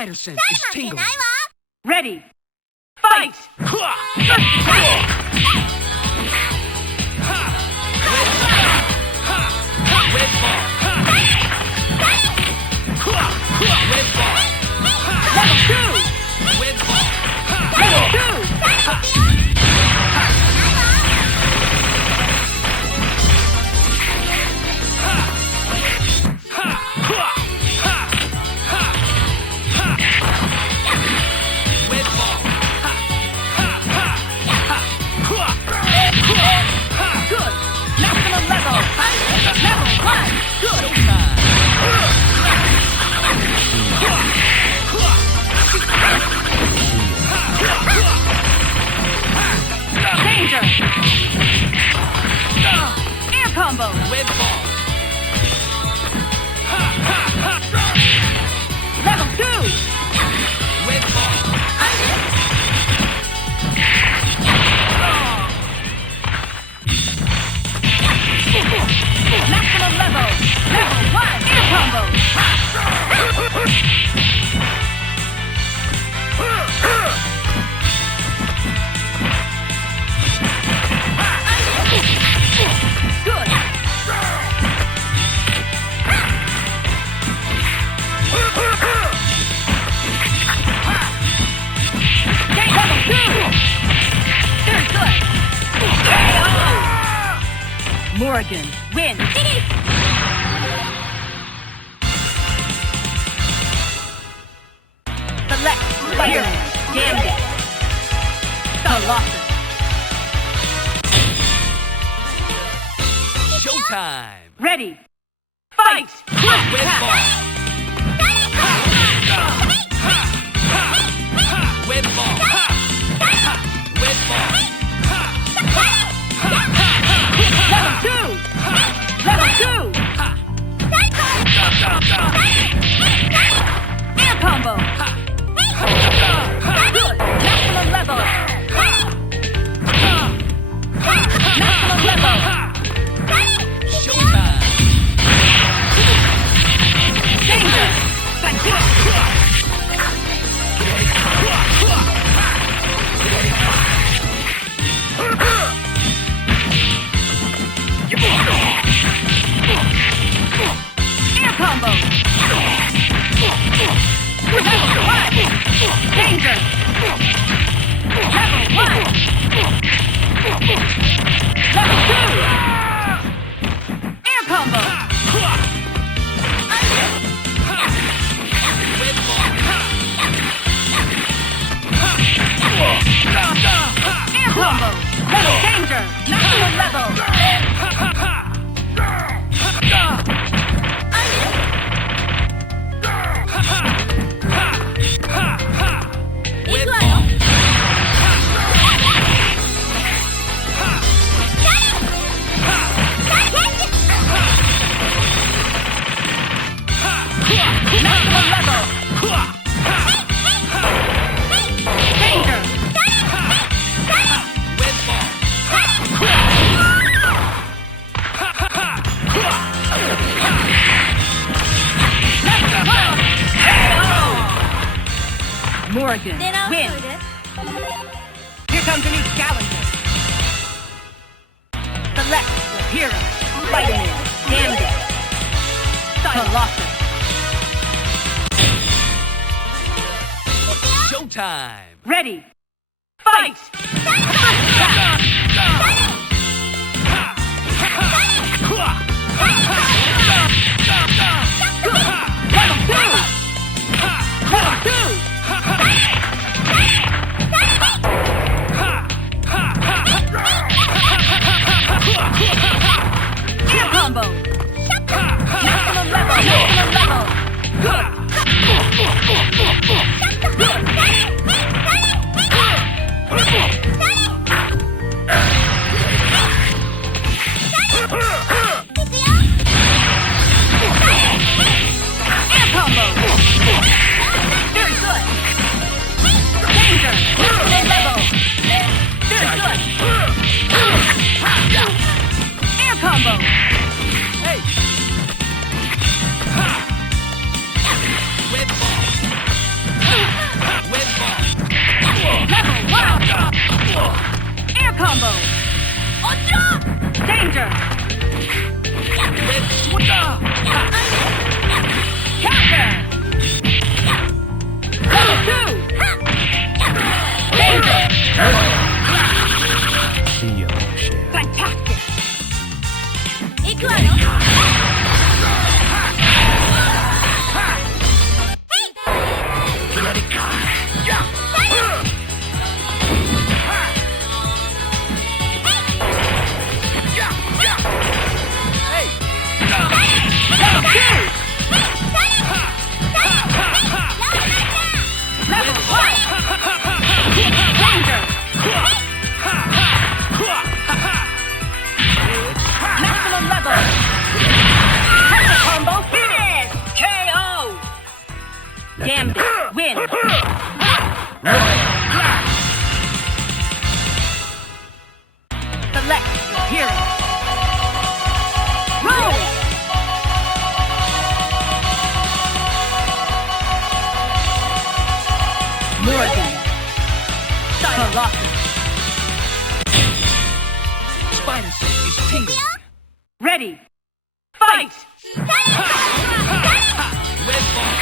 spider sense is tingling. Ready. Fight! Red ball. Red ball. Level 2! Red ball. Level 2! Good! Maximum level! Level 1! Good! Danger! Air combo! Red ball. Level 2! Red ball. Maximum level! Level 1! Air combo! Good! Level 2! Very good! Morgan wins! Select Spider-Man, Gambit, Colossus. Showtime. Ready. Fight! Red ball. Red ball. Red ball. Level 2! Level 2! Air combo! Good! Maximum level! Maximum level! Showtime. Danger! Air combo! Level 1! Danger! Level 1! Level 2! Air combo! Red ball. Air combo! Level danger! Maximum level! Red ball. Maximum level! Danger! Red ball. Morgan wins! Here comes a new challenger! Select your hero! Spider-Man, Gambit, Colossus. Showtime. Ready! Fight! Level 2! Level 2! Air combo! Maximum level! Maximum level! Good! Good! combo. Danger. Counter. Level 2. Danger. Fantastic. Maximum level. Combo finish. KO. Gambit. Win. Select your hero. Roll. Morgan. Colossus. Spinal is tingling. Ready. Fight. Red ball.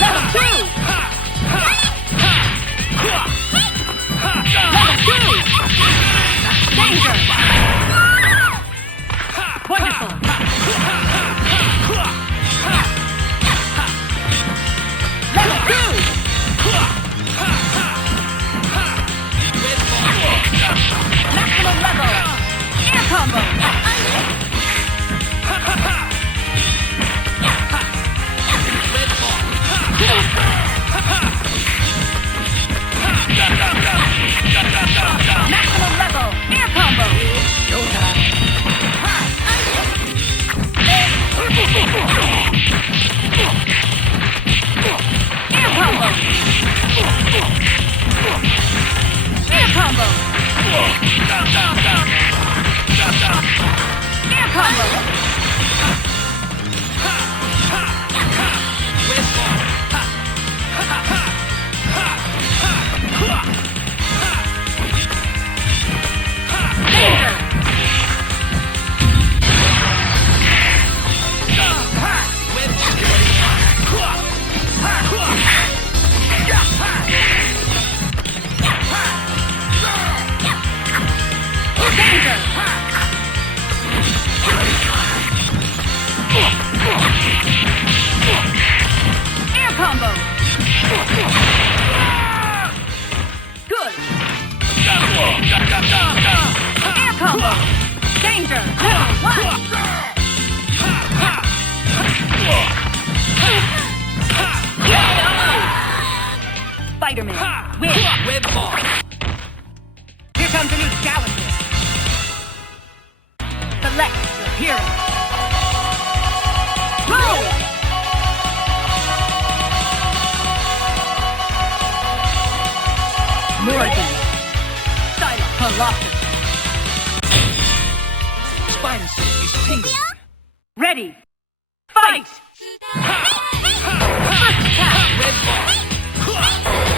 Level 2. Level 2. Danger. Wonderful. Level 2. Maximum level. Air combo. Maximum level. Air combo. Air combo. Air combo. Air combo. Danger. Danger. Air combo. Good. Air combo. Danger. One. Spider-Man. Win. Red ball. Here comes a new challenger. Select your hero. Roll! Morgan. Silent Colossus. Spinal is tingling. Ready. Fight! First attack. Red ball.